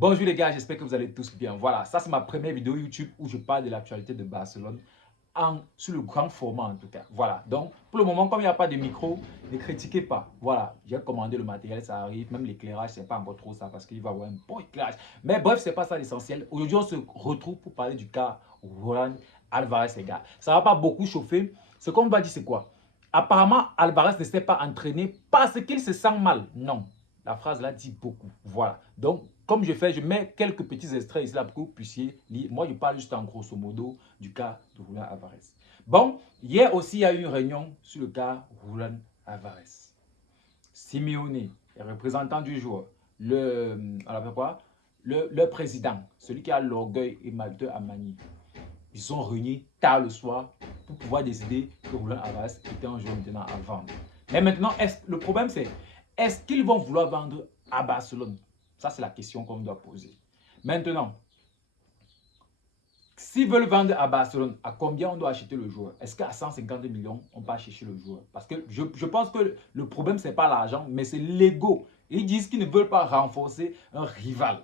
Bonjour les gars, j'espère que vous allez tous bien. Voilà, ça c'est ma première vidéo YouTube où je parle de l'actualité de Barcelone sur le grand format en tout cas. Voilà, donc pour le moment, comme il n'y a pas de micro, ne critiquez pas. Voilà, j'ai commandé le matériel, ça arrive, même l'éclairage, c'est pas encore trop ça parce qu'il va y avoir un bon éclairage. Mais bref, c'est pas ça l'essentiel. Aujourd'hui, on se retrouve pour parler du cas Julián Álvarez, les gars. Ça va pas beaucoup chauffer. Ce qu'on va dire, c'est quoi? Apparemment, Álvarez ne s'est pas entraîné parce qu'il se sent mal. Non. La phrase là dit beaucoup. Voilà. Donc, comme je fais, je mets quelques petits extraits ici là pour que vous puissiez lire. Moi, je parle juste en grosso modo du cas de Julián Álvarez. Bon, hier aussi, il y a eu une réunion sur le cas Julián Álvarez. Simeone, le représentant du joueur, le président, celui qui a l'orgueil et malheur à manier. Ils sont réunis tard le soir pour pouvoir décider que Julián Álvarez était un joueur maintenant à vendre. Mais maintenant, le problème c'est, est-ce qu'ils vont vouloir vendre à Barcelone? Ça, c'est la question qu'on doit poser. Maintenant, s'ils veulent vendre à Barcelone, à combien on doit acheter le joueur? Est-ce qu'à 150 millions, on peut acheter le joueur? Parce que je pense que le problème, ce n'est pas l'argent, mais c'est l'ego. Ils disent qu'ils ne veulent pas renforcer un rival.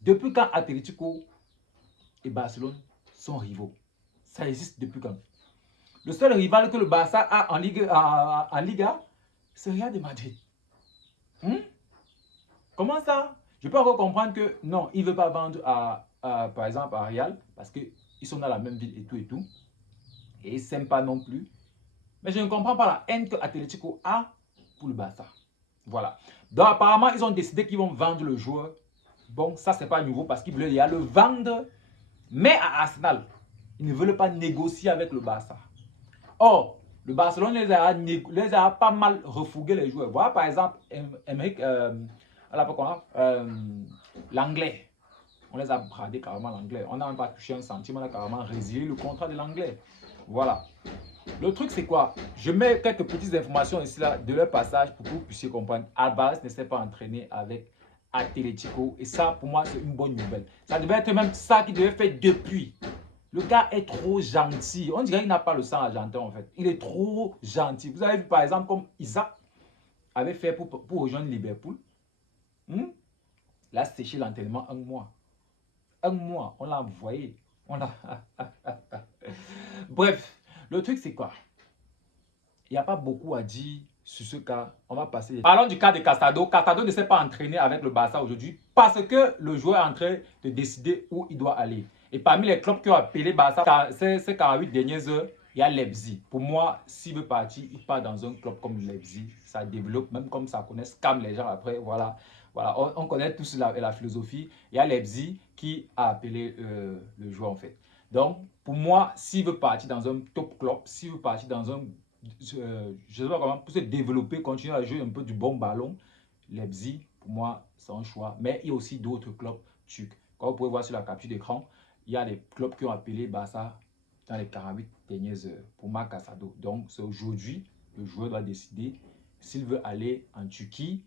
Depuis quand Atlético et Barcelone sont rivaux? Ça existe depuis quand? Le seul rival que le Barça a en Liga, c'est Real de Madrid. Comment ça? Je peux encore comprendre que non, il ne veut pas vendre par exemple à Real parce qu'ils sont dans la même ville et tout. Et ils ne s'aiment pas non plus. Mais je ne comprends pas la haine que Atlético a pour le Barça. Voilà. Donc apparemment, ils ont décidé qu'ils vont vendre le joueur. Bon, ça, c'est pas nouveau parce qu'ils veulent le vendre, mais à Arsenal. Ils ne veulent pas négocier avec le Barça. Or, le Barcelone les a pas mal refourgué les joueurs. Voilà par exemple, l'anglais. On les a bradés carrément l'anglais. On n'a même pas touché un centime, on a carrément résilié le contrat de l'anglais. Voilà. Le truc, c'est quoi? Je mets quelques petites informations ici là de leur passage pour que vous puissiez comprendre. Álvarez ne s'est pas entraîné avec Atlético. Et ça, pour moi, c'est une bonne nouvelle. Ça devait être même ça qu'il devait faire depuis. Le gars est trop gentil. On dirait qu'il n'a pas le sang argentin en fait. Il est trop gentil. Vous avez vu par exemple comme Isaac avait fait pour rejoindre Liverpool. Il a séché l'entraînement un mois. Un mois, on l'a envoyé. Bref, le truc c'est quoi? Il n'y a pas beaucoup à dire sur ce cas. On va passer. Parlons du cas de Casado. Casado ne s'est pas entraîné avec le Barça aujourd'hui parce que le joueur est en train de décider où il doit aller. Et parmi les clubs qui ont appelé Barça ces 48 dernières heures, il y a Leipzig. Pour moi, s'il veut partir, il part dans un club comme Leipzig. Ça développe, même comme ça connaît, scam les gens après. Voilà, on connaît tous la philosophie. Il y a Leipzig qui a appelé le joueur en fait. Donc, pour moi, s'il veut partir dans un top club, s'il veut partir dans un je ne sais pas comment, pour se développer, continuer à jouer un peu du bon ballon, Leipzig, pour moi, c'est un choix. Mais il y a aussi d'autres clubs turcs. Comme vous pouvez voir sur la capture d'écran, il y a des clubs qui ont appelé Barça dans les 48 dernières heures pour Marc Casado. Donc, c'est aujourd'hui, le joueur doit décider s'il veut aller en Turquie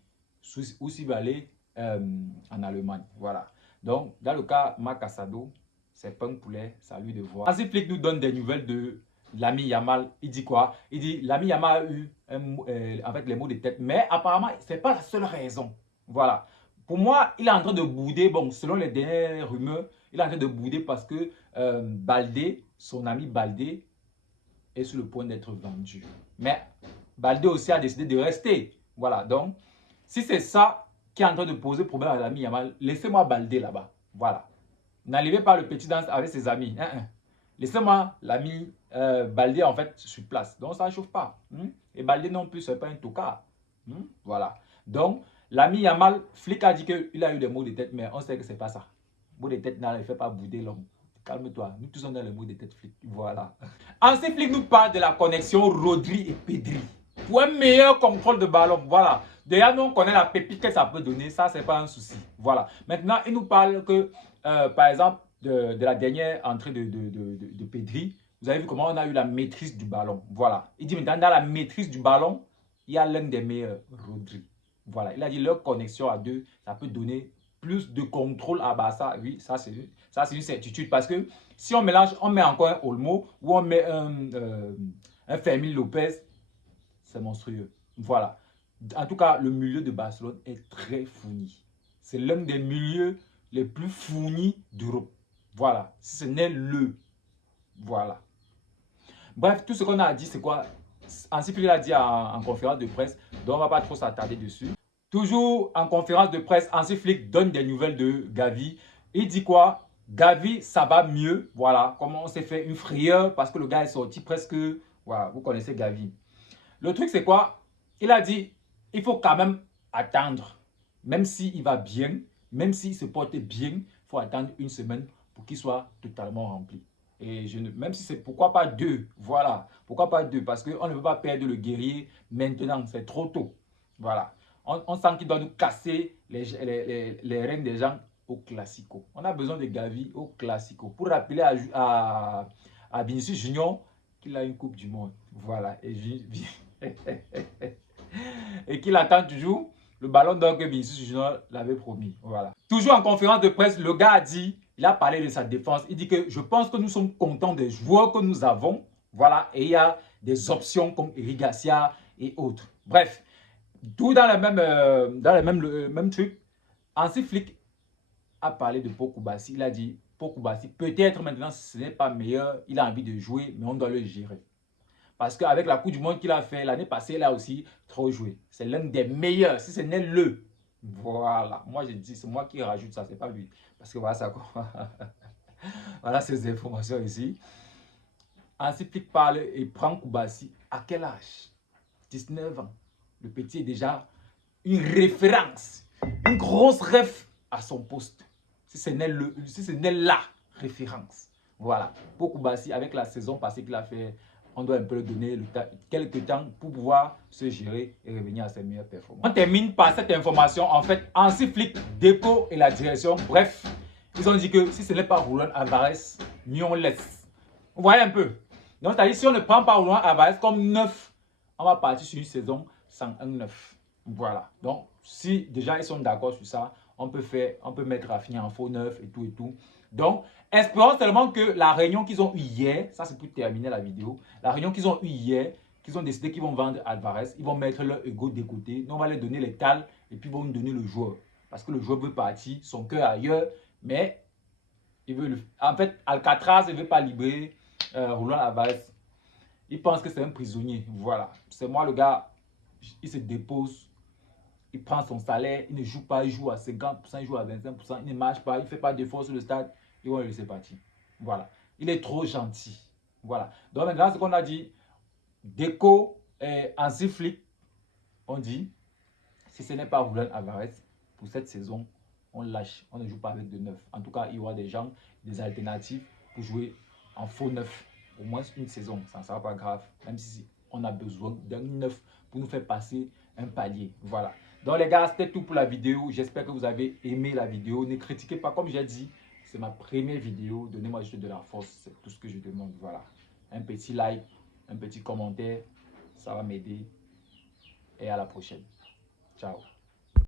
ou s'il veut aller en Allemagne. Voilà. Donc, dans le cas Marc Casado, c'est pas un poulet, c'est à lui de voir. Hansi Flick nous donne des nouvelles de Lamine Yamal. Il dit quoi? Il dit Lamine Yamal a eu en fait les mots de tête, mais apparemment ce n'est pas la seule raison. Voilà. Pour moi, il est en train de bouder. Bon, selon les dernières rumeurs, il est en train de bouder parce que Baldé, son ami Baldé, est sur le point d'être vendu. Mais Baldé aussi a décidé de rester. Voilà. Donc, si c'est ça qui est en train de poser problème à Lamine Yamal, laissez-moi Baldé là-bas. Voilà. N'arrivez pas le petit danse avec ses amis. Laissez-moi l'ami Baldé en fait sur place. Donc ça ne chauffe pas. Et Baldé non plus, ce n'est pas un tocard. Voilà. Donc, l'ami Yamal, Flick a dit qu'il a eu des maux de tête, mais on sait que ce n'est pas ça. Maux de tête, ne fait pas bouder l'homme. Calme-toi. Nous tous on a les maux de tête Flick. Voilà. Ensuite, Flick nous parle de la connexion Rodri et Pedri. Pour un meilleur contrôle de ballon. Voilà. Déjà, nous, on connaît la pépite que ça peut donner. Ça, ce n'est pas un souci. Voilà. Maintenant, il nous parle que, par exemple, de la dernière entrée de Pedri, vous avez vu comment on a eu la maîtrise du ballon. Voilà. Il dit maintenant, dans la maîtrise du ballon, il y a l'un des meilleurs, Rodri. Voilà. Il a dit leur connexion à deux, ça peut donner plus de contrôle à Barça. Oui, ça c'est une certitude. Parce que si on mélange, on met encore un Olmo ou on met un Fermin Lopez, c'est monstrueux. Voilà. En tout cas, le milieu de Barcelone est très fourni. C'est l'un des milieux les plus fournis d'Europe. Voilà, si ce n'est le. Voilà. Bref, tout ce qu'on a dit, c'est quoi? Hansi Flick l'a dit en conférence de presse, donc on ne va pas trop s'attarder dessus. Toujours en conférence de presse, Hansi Flick donne des nouvelles de Gavi. Il dit quoi? Gavi, ça va mieux. Voilà, comment on s'est fait une frayeur parce que le gars est sorti presque. Voilà, vous connaissez Gavi. Le truc, c'est quoi? Il a dit, il faut quand même attendre. Même s'il va bien, même s'il se porte bien, il faut attendre une semaine pour qu'il soit totalement rempli. Et même si c'est pourquoi pas 2, voilà, pourquoi pas 2, parce qu'on ne veut pas perdre le guerrier maintenant, c'est trop tôt. Voilà, on sent qu'il doit nous casser les règnes des gens au classico. On a besoin de Gavi au classico pour rappeler à Vinicius Junior qu'il a une coupe du monde. Voilà, et qu'il attend toujours le ballon d'or que Vinicius Junior l'avait promis. Voilà. Toujours en conférence de presse, le gars a dit, il a parlé de sa défense. Il dit que je pense que nous sommes contents des joueurs que nous avons. Voilà. Et il y a des options comme Eric Garcia et autres. Bref, tout dans le même truc. Hansi Flick a parlé de Pau Kubasi. Il a dit, Pau Kubasi, peut-être maintenant ce n'est pas meilleur. Il a envie de jouer, mais on doit le gérer. Parce qu'avec la Coupe du Monde qu'il a fait l'année passée, il a aussi trop joué. C'est l'un des meilleurs, si ce n'est le. Voilà. Moi, je dis, c'est moi qui rajoute ça, c'est pas lui. Parce que voilà, ça. Voilà ces informations ici. Hansi Flick parle et prend Kubasi. À quel âge? 19 ans. Le petit est déjà une référence. Une grosse ref à son poste. Si ce n'est la référence. Voilà. Pour Kubasi, avec la saison passée qu'il a fait, on doit un peu lui donner quelques temps pour pouvoir se gérer et revenir à ses meilleures performances. On termine par cette information. En fait, Hansi Flick, Deco et la direction, bref, ils ont dit que si ce n'est pas Julián Álvarez, mieux on laisse. Vous voyez un peu. Donc, c'est-à-dire si on ne prend pas Julián Álvarez comme 9, on va partir sur une saison sans un 9. Voilà. Donc, si déjà ils sont d'accord sur ça, on peut mettre Rafinha en faux 9 et tout et tout. Donc, espérons seulement que la réunion qu'ils ont eue hier, ça c'est pour terminer la vidéo, la réunion qu'ils ont eue hier, qu'ils ont décidé qu'ils vont vendre Álvarez, ils vont mettre leur ego de côté, nous on va leur donner les cales et puis ils vont nous donner le joueur. Parce que le joueur veut partir, son cœur ailleurs, mais il veut en fait, Alcatraz ne veut pas libérer Julián Álvarez. Il pense que c'est un prisonnier. Voilà. C'est moi le gars, il se dépose, il prend son salaire, il ne joue pas, il joue à 50%, il joue à 25%, il ne marche pas, il ne fait pas d'efforts sur le stade, ils vont le laisser partir. Voilà. Il est trop gentil. Voilà. Donc maintenant, ce qu'on a dit, Deco et Hansi Flick, on dit, si ce n'est pas Julián Álvarez, pour cette saison, on lâche. On ne joue pas avec de neuf. En tout cas, il y aura des gens, des alternatives pour jouer en faux neuf. Au moins une saison, ça ne sera pas grave. Même si on a besoin d'un neuf pour nous faire passer un palier. Voilà. Donc les gars, c'était tout pour la vidéo. J'espère que vous avez aimé la vidéo. Ne critiquez pas, comme j'ai dit, c'est ma première vidéo. Donnez-moi juste de la force, c'est tout ce que je demande. Voilà. Un petit like, un petit commentaire, ça va m'aider. Et à la prochaine. Ciao.